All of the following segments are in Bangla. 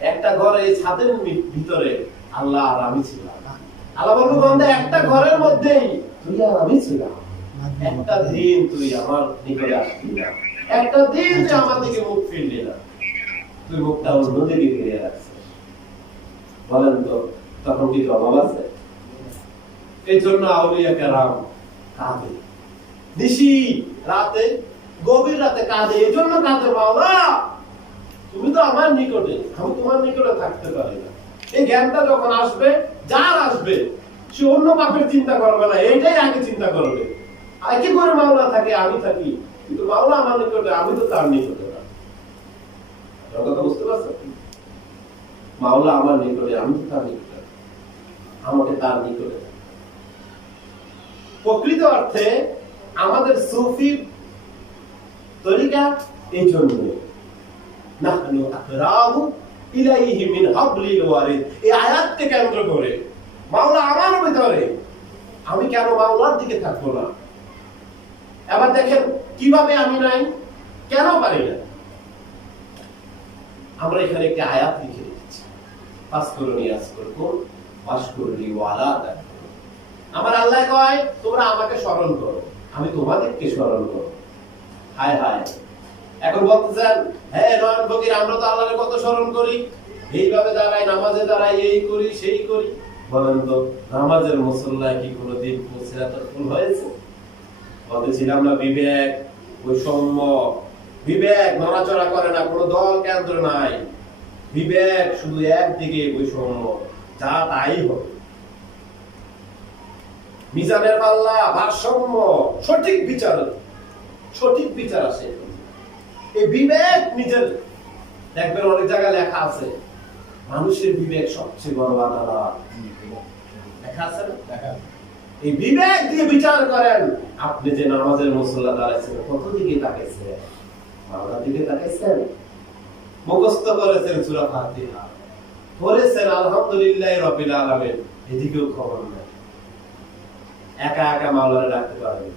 একটা ঘরে এই ছাদের ভিতরে আল্লাহ আর আমি ছিলাম। আল্লাহ বলব বন্ধে, একটা ঘরের মধ্যেই তুই আর আমি ছিলাম। একটা দিন তুই আমার নিকটে আসবি না। একটা দিন তুই আমার দিকে মুখ ফিরলি না। তুই মুখটা অন্যদিকে ফিরে রাখছিস। বলেন তো, তখন কি জবাব আছে? এই জন্য আউলিয়া কেরাম কাঁদে। নিশি রাতে, গভীর রাতে কাঁদে। এই জন্য কাঁদে মাওলা। তুমি তো আমার নিকটে, আমি তোমার নিকটে থাকতে পারি না। এই জ্ঞানটা যখন আসবে, যার আসবে, সে অন্য পাপের চিন্তা করবে না, এইটাই আগে চিন্তা করবে। কি করে মাওলা থাকে, আমি থাকি, কিন্তু মাওলা আমার নিকটে, আমি তো তার নিকটে না। কথা বুঝতে পারছ মাওলা আমার নিকটে, আমি তো তার নিকটে আমাকে তার নিকটে প্রকৃত অর্থে আমাদের সুফি তরিকা এই জন্য নাহনু ইলাইহি মিন হাবলিল ওয়ারিদ। এই আয়াতকে কেন্দ্র করে, মাওলা আমার ভিতরে, আমি কেন মাওলার দিকে না? এবার দেখেন, কীভাবে আমি নাই? কেন পারি না? আমরা এখানে একটি আয়াত লিখে রেখেছি। পাস করুন ইয়াস করুন করলি ওয়ালা আমার আল্লাহ কয়, তোমরা আমাকে স্মরণ করো, আমি তোমাদেরকে স্মরণ করো হায় হায়। এখন বলতেছেন হ্যাঁ নয়ন ফকির, আমরা তো আল্লাহর কত স্মরণ করি? এইভাবে দাঁড়াই, নামাজে দাঁড়াই, এই করি, সেই করি। বলেন তো, নামাজের মুসল্লায় কি কোনো দিন ফুল হয়েছে? বলতেছিলাম, না, বিবেক, বৈষম্য, বিবেক, নড়াচড়া করে না, কোনো দল কেন্দ্র নাই। বিবেক শুধু একদিকে বৈষম্য, যা তাই হবে। মিজানের পাল্লা ভারসাম্য, সঠিক বিচার সঠিক বিচার আসে এই বিবেক নিজের, দেখবেন অনেক জায়গায় লেখা আছে, মানুষের বিবেক সবচেয়ে বড় আদালত লেখা আছে এই বিবেক দিয়ে বিচার করেন, আপনি যে নামাজের মুসল্লা দাঁড়াইছেন, কত দিকে তাকাইছেন? দিকে তাকাইছেন? মুখস্থ করেছেন সূরা ফাতিহা। পড়েছেন আলহামদুলিল্লাহ রাব্বিল আলামিন। এদিকেও খবর নেই। একা একা মাওলারে ডাকতে পারবেন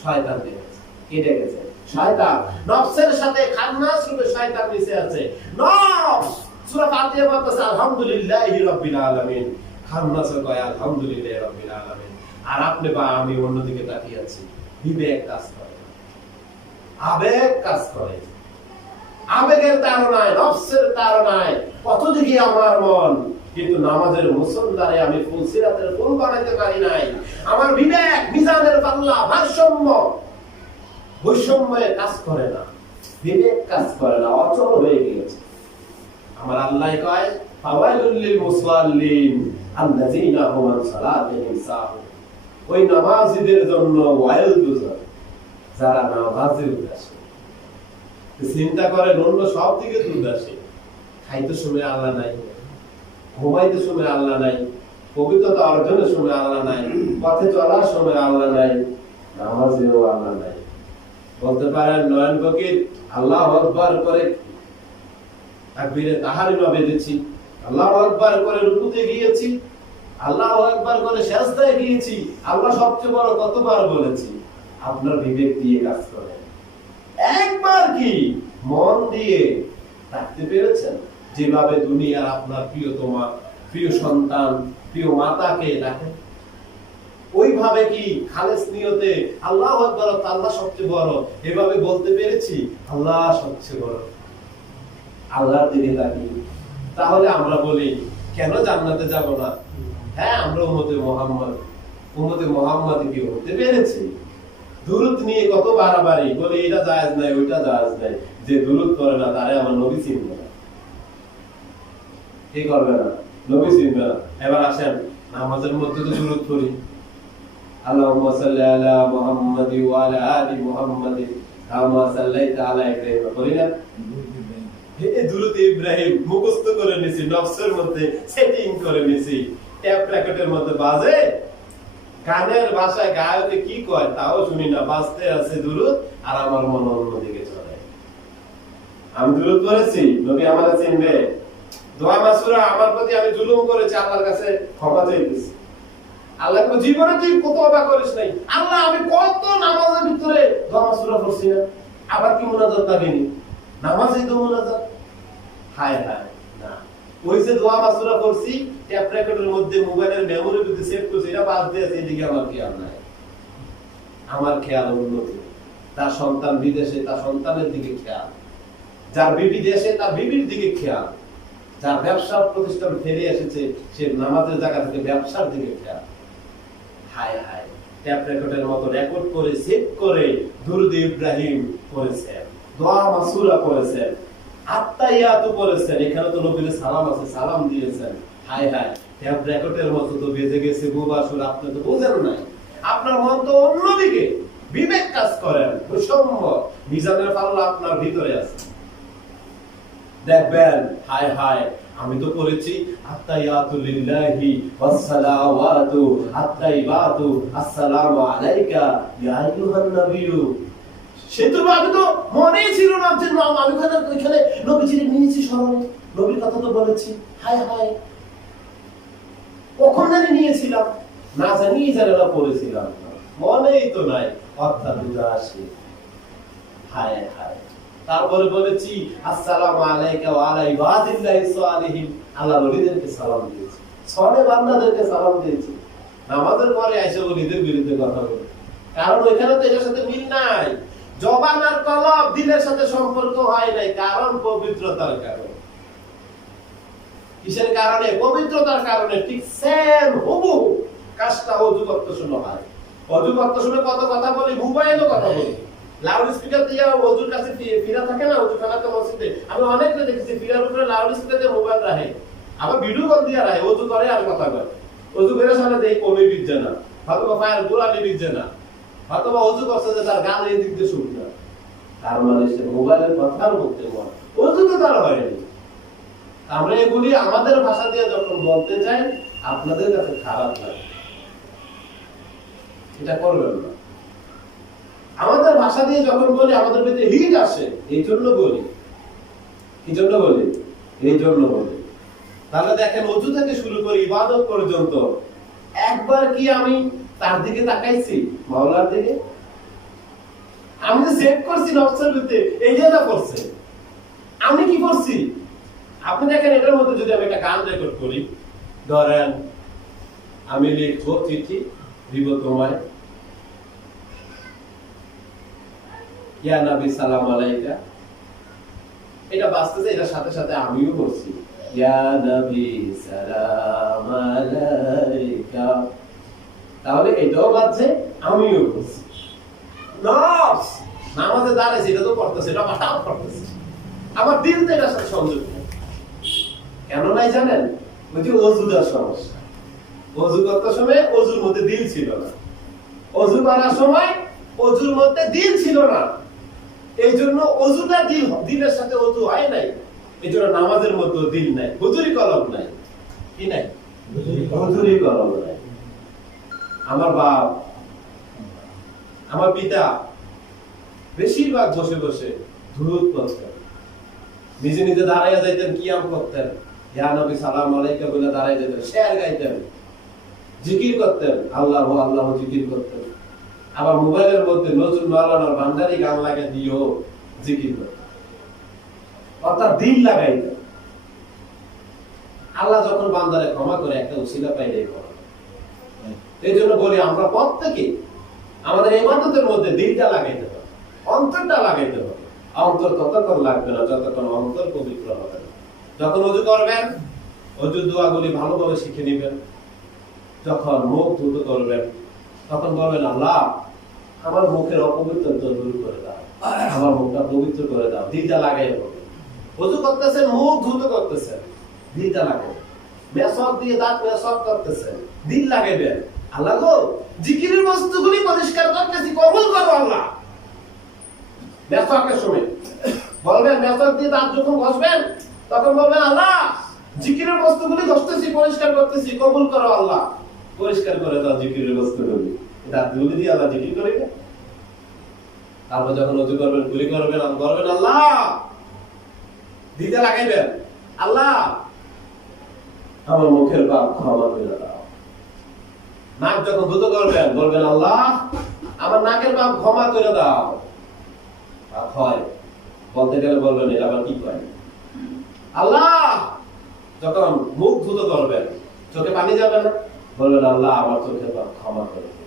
শয়তান দেখেছে কে ডেকেছে? শয়তান। নফসের সাথে খান্নাস রূপে শয়তান মিশে আছে। নফস! সূরা ফাতিহা আলহামদুলিল্লাহি রাব্বিল আলামিন। খান্নাস কয়, আলহামদুলিল্লাহি রাব্বিল আলামিন। আর আপনি বা আমি তাকিয়ে আছি। বিবেক কাজ করে। আবেগ কাজ করে। আবেগের তাড়নায়, নফসের তাড়নায় কত দিকে আমার মন। কিন্তু নামাজের মুসলদারে আমি ফুল সিরাতের ফুল বানাইতে পারি নাই। আমার বিবেক, মিজানের পাল্লা ভারসাম্য বৈষম্যে কাজ করে না, বিবেক কাজ করে না, অচল হয়ে গিয়েছে। আমার আল্লাহ কয়, ফাওয়াইলুল লিল মুসাল্লিন আল্লাযীনা হুম আন সালাতিহিম সাহুন ওই নামাজীদের জন্য ওয়াইল দুজার যারা নামাজে উদাসীন। চিন্তা করেন, অন্য সব দিকে তো খাইতে সময় আল্লাহ নাই, ঘুমাইতে সময় আল্লাহ নাই, পবিত্রতা অর্জনের সময় আল্লাহ নাই, পথে চলার সময় আল্লাহ নাই, নামাজেও আল্লাহ নাই। বলতে পারেন, নয়ন ফকির, আল্লাহ আকবার করে তাকবীরে তাহারিমা বেঁধেছি আল্লাহ আকবার করে রুকুতে গিয়েছি, আল্লাহ আকবার করে সেজদায় গিয়েছি। আল্লাহ সবচেয়ে বড় কতবার বলেছি, আপনার বিবেক দিয়ে কাজ করে একবার কি মন দিয়ে রাখতে পেরেছেন? যেভাবে দুনিয়ার আপনার প্রিয়তমা, প্রিয় সন্তান, প্রিয় মাতাকে রাখেন। ওইভাবে কি? খালেস নিয়তে আল্লাহ আকবার আল্লাহ সবচেয়ে বড়। এভাবে বলতে পেরেছি? আল্লাহ সবচেয়ে বড়। আল্লাহর দিকে তাকিয়ে তাহলে আমরা বলি, কেন জান্নাতে যাব না? হ্যাঁ আমরা উম্মতে মোহাম্মদ। উম্মতে মোহাম্মদ কি হতে পেরেছি। দূরত নিয়ে কত বাড়াবাড়ি। বলে এটা জায়েজ নাই, ওইটা জায়েজ নাই। যে দূরত করে না, তারে আমার নবী চিনবে না। কে করবে না? নবী চিনবে না। এবার আসেন, নামাজের মধ্যে তো দূরত করি ওয়া আলা আলি মুহাম্মাদি, কামা সাল্লাইতা আলা ইব্রাহিম। করি না এই দূরত ইব্রাহিম করে নিছি, নফসের মধ্যে সেটিং করে নিছি। ট্যাপ মধ্যে বাজে। ভাষায় গায়কে কি কয় তাও শুনি না বাজতে আছে দূরত আর আমার মন অন্যদিকে চলে। আমি দূরত করেছি নবী আমার চিনবে। দোয়া মাসুরা, আমার প্রতি আমি জুলুম করেছি, আল্লাহর কাছে ক্ষমা চাইতেছি। আল্লাহ জীবনে তুই কত অবাক করিস নাই। আল্লাহ, আমি কত নামাজের ভিতরে না। আবার কি মুনাজাত নামাজই তো মুনাজাত। হায় হায়, না। ওই যে দোয়া মাসুরা করছি ট্যাপ মধ্যে মোবাইলের সেভ করছি, এটা বাদ এদিকে আমার খেয়াল নাই। আমার খেয়াল অন্যদিকে তার সন্তান বিদেশে, তার সন্তানের দিকে খেয়াল। যার বিবি দেশে, তার বিবির দিকে খেয়াল। যার ব্যবসা প্রতিষ্ঠান ফেলে এসেছে, সে নামাজের জায়গা থেকে ব্যবসার দিকে খেয়াল। হায় হায়। ট্যাপ রেকর্ডের মতো রেকর্ড করে, সেভ করে দুরুদ ইব্রাহিম করেছেন দোয়া মাসুরা করেছেন আত্মাইয়াতু করেছেন এখানে তো নবীর সালাম আছে, সালাম দিয়েছেন। হায় হায়, ট্যাপ রেকর্ডের মতো তো বেজে গেছে মুবাসুর আপনি তো বোঝেন নাই। আপনার মন তো অন্যদিকে বিবেক কাজ করেন বৈষম্য মিজানের পাল্লা আপনার ভিতরে আছে। দেখবেন, হায় হায় আমি তো করেছি আত্তাইয়াতুলিল্লাহি ওয়াসসালাওয়াতু আত্তাইবাতু আসসালামু আলাইকা ইয়া আইয়ুহান সে তো আমি তো মনেই ছিল না যে ওইখানে নবীজির নিয়েছি স্মরণে। নবীর কথা তো বলেছি। হায় হায়। কখন জানি নিয়েছিলাম? না জানি জানি পড়েছিলাম। মনেই তো নাই। অর্থাৎ উদাসী হায় হায়। তারপরে বলেছি, আসসালামু আলাইকা ওয়া আলা ইবাদিল্লাহি সালিহিন। আল্লাহ নবীদেরকে সালাম দিয়েছি। সবে বান্দাদেরকে সালাম দিয়েছি। নামাজের পরে এসে ওলিদের বিরুদ্ধে কথা বলে। কারণ ওইখানে তো এটার সাথে মিল নাই। জবান আর কলব দিলের সাথে সম্পর্ক হয় নাই, কারণ পবিত্রতার কারণে। কিসের কারণে? পবিত্রতার কারণে ঠিক সেম হুবু কাজটা হয়। অজু শুনে কত কথা বলি কথা বলি। লাউড স্পিকার দিয়ে কাছে ফিরা থাকে না খানাতে মসজিদে। আমি দেখেছি, ফিরার উপরে লাউড স্পিকার দিয়ে মোবাইল রাখে। আবার ভিডিও কল দিয়ে রাখে করে আর কথা কয়। করে সামনে কমে না। হয়তো পায়ের না। হয়তো বা করছে যে তার দিয়ে তার মানে সে মোবাইলের কথার মধ্যে মন অজু তো তার হয়নি। আমরা এগুলি আমাদের ভাষা দিয়ে যখন বলতে চাই আপনাদের কাছে খারাপ লাগে। এটা করবেন না। ভাষা দিয়ে যখন বলি, আমাদের ভিতরে হিট আসে, এই জন্য বলি। কি জন্য বলি? এই জন্য বলি। তাহলে দেখেন অজু থেকে শুরু করে ইবাদত পর্যন্ত, একবার কি আমি তার দিকে তাকাইছি? মাওলার দিকে? আমি যে সেভ করছি নফসের ভিতরে, এই যে না করছে। আমি কি করছি? আপনি দেখেন, এটার মধ্যে যদি আমি একটা গান রেকর্ড করি, ধরেন, আমি লিখব চিঠি, দিব তোমায়। ইয়া সালাম আলাইকা। এটা সাথে সাথে আমিও করছি ইয়া সালাম আলাইকা। তাহলে এটাও বাজছে আমিও নফস নামাজে এটা তো এটা আমার দিল তো এটার সাথে সংযোগ কেন নাই জানেন? যে অজুদার সমস্যা। অজু করতে সময় অজুর মধ্যে দিল ছিল না। অজু করার সময় অজুর মধ্যে দিল ছিল না। এই জন্য অজুটা দিল দিলের সাথে অজু হয় নাই। এই জন্য নামাজের মধ্যে দিল নাই হুজুরি কলম নাই। কি নাই? হুজুরি কলম নাই। আমার বাপ আমার পিতা বেশিরভাগ বসে বসে ধুরুত করতেন নিজে নিজে দাঁড়াইয়া যাইতেন কিয়াম করতেন। ইয়া নবী সালাম আলাইকা বলে দাঁড়াই যেতেন শেয়ার গাইতেন জিকির করতেন। আল্লাহ আল্লাহ জিকির করতেন। আবার মোবাইলের মধ্যে নজরুল মাওলানার ভান্ডারি গান লাগে দিও, জিকির অর্থাৎ দিল লাগাইতেন আল্লাহ যখন বান্দারে ক্ষমা করে একটা উসিলা পাইলে ক্ষমা এই জন্য বলি, আমরা প্রত্যেকে আমাদের ইবাদতের মধ্যে দিলটা লাগাইতে হবে, অন্তরটা লাগাইতে হবে। অন্তর ততক্ষণ লাগবে না, যতক্ষণ অন্তর পবিত্র হবে না। যখন অজু করবেন অজু দোয়াগুলি ভালোভাবে শিখে নেবেন। যখন মুখ ধুত করবেন, তখন বলবেন, আল্লাহ আমার মুখের অপবিত্রতা দূর করে দাও। আমার মুখটা পবিত্র করে দাও। দিলটা লাগাই হবে করতেছেন মুখ ধুত করতেছেন। দিলটা লাগাই মেসক দিয়ে দাঁত মেসক করতেছেন। লাগাইবেন। আল্লাহ গো, জিকিরের বস্তুগুলি পরিষ্কার করতেছি, কবুল করো আল্লাহ। মেসকের সময় বলবেন মেসক দিয়ে দাঁত যখন ঘষবেন, তখন বলবেন, আল্লাহ, জিকিরের বস্তুগুলি ঘষতেছি, পরিষ্কার করতেছি, কবুল করো আল্লাহ। পরিষ্কার করে দাও জিকিরের বস্তুগুলি। দাঁত দুলি দিয়ে আল্লাহ জিকির করে না তারপর যখন অজু করবেন, গুলি করবেন করবেন, আল্লাহ! দিতে লাগাইবেন, আল্লাহ! আমার মুখের পাপ ক্ষমা করে নাক যখন দ্রুত করবেন, বলবেন, আল্লাহ! আমার নাকের পাপ ক্ষমা করে দাও। পাপ হয়, বলতে গেলে বলবেন, এটা আবার কি কয় আল্লাহ! যখন মুখ ধুতো করবেন, চোখে পানি যাবে না, বলবেন, আল্লাহ, আমার চোখে ক্ষমা করে।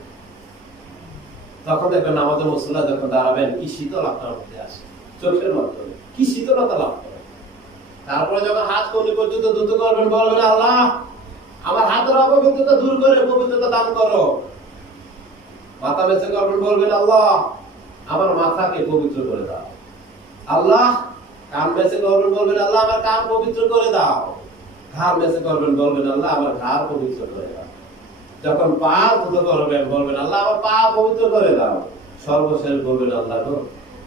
তখন দেখবেন আমাদের মুসল্লা যখন দাঁড়াবেন, কি শীতল আপনার মধ্যে আসে চোখের মাধ্যমে কি শীতলতা লাভ করে? তারপরে যখন হাত কলি পর্যন্ত দ্রুত করবেন, বলবেন, আল্লাহ, আমার হাতের অপবিত্রতা দূর করে, পবিত্রতা দান করো। মাথা বেঁচে করবেন, বলবেন, আল্লাহ, আমার মাথাকে পবিত্র করে দাও। আল্লাহ, কান বেঁচে করবেন, বলবেন, আল্লাহ, আমার কান পবিত্র করে দাও। ঘাড় বেঁচে করবেন, বলবেন, আল্লাহ, আমার ঘাড় পবিত্র করে দাও। যখন পা ধুতো করবেন, বলবেন, আল্লাহ, আমার পা পবিত্র করে দাও। সর্বশেষ বলবেন, আল্লাহ গো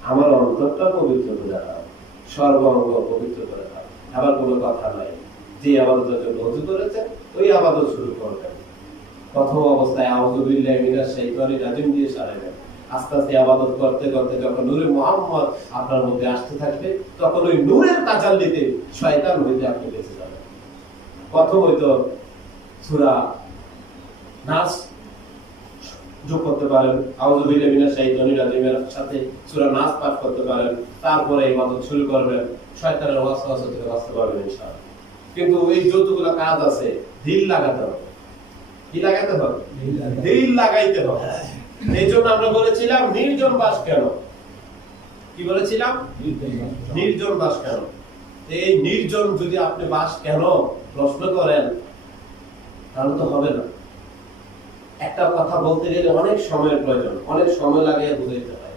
আমার অন্তরটা পবিত্র করে দাও। সর্বাঙ্গ পবিত্র করে দাও। আবার কোনো কথা নাই। যে জন্য অজু করেছেন ওই আবাদত শুরু করবেন। প্রথম অবস্থায় আউযুবিল্লাহি মিনাশ শাইতানির রাজিম দিয়ে সারাবেন আস্তে আস্তে আবাদত করতে করতে যখন নূরে মুহাম্মদ আপনার মধ্যে আসতে থাকবে, তখন ওই নূরের তাজাল্লিতে শয়তান হইতে আপনি বেঁচে যাবেন। প্রথম হইতো সূরা নাস যোগ করতে পারেন। আউযুবিল্লাহি মিনাশ শাইতানির রাজিমের সাথে সূরা নাস পাঠ করতে পারেন। তারপরে ইবাদত শুরু করবেন। শয়তানের ওয়াসওয়াসা থেকে বাঁচতে পারবেন ইনশাআল্লাহ। কিন্তু এই যতগুলো কাজ আছে দিল লাগাতে হবে। কি লাগাতে হবে? দিল লাগাইতে হবে। এই জন্য আমরা বলেছিলাম নির্জন বাস কেন? কি বলেছিলাম? নির্জন বাস কেন? এই নির্জন যদি আপনি বাস কেন? প্রশ্ন করেন তাহলে তো হবে না। একটা কথা বলতে গেলে অনেক সময়ের প্রয়োজন, অনেক সময় লাগে বুঝাইতে হয়।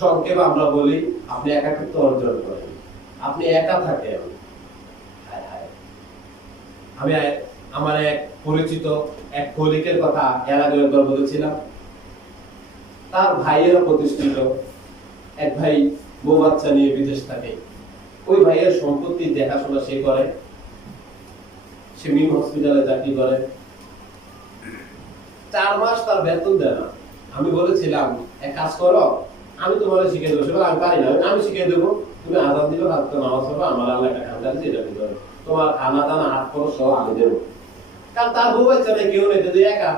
সংক্ষেপে আমরা বলি, আপনি একাকিত্ব অর্জন করেন। আপনি একা থাকেন। আমি আমার এক পরিচিত এক কলিকের কথা এর বলেছিলাম। তার ভাইয়েরা প্রতিষ্ঠিত। এক ভাই বউ বাচ্চা নিয়ে বিদেশ থাকে। ওই ভাইয়ের সম্পত্তি দেখাশোনা সে করে। সে মিম হসপিটালে চাকরি করে। চার মাস তার বেতন দেয় না। আমি বলেছিলাম, এক কাজ করো, আমি তোমার শিখে দেবো। সেটা আমি পারি না। আমি শিখে দেবো। তুমি আজাদ দিবে হাত তো নামাজ পড়বে, আমার আল্লাহ একটা খান আছে এটা ভিতরে তোমার খানা দানা, হাত খরচ সব আমি দেবো। কারণ তার বউ বাচ্চা নেই, কেউ নেই, যদি একা।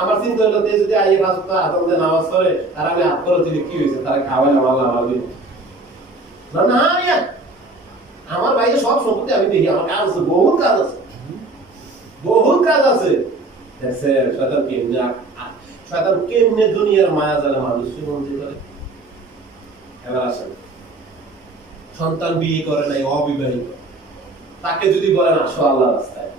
আমার চিন্তা হলো, যে যদি আইয়ে পাঁচ তো আজাদ দিয়ে, নামাজ পড়ে, তার আমি হাত খরচ দিলে কি হয়েছে? তারা খাওয়াই আমার আমার দিন না না। আমার ভাইয়ের সব সম্পত্তি আমি দেখি, আমার কাজ আছে, বহুত কাজ আছে। বহুত কাজ আছে। কেমনে কেমনে দুনিয়ার মায়া জালে বন্দি করে। সন্তান বিয়ে করে নাই, অবিবাহিত। তাকে যদি বলেন, আসো আল্লাহ রাস্তায়।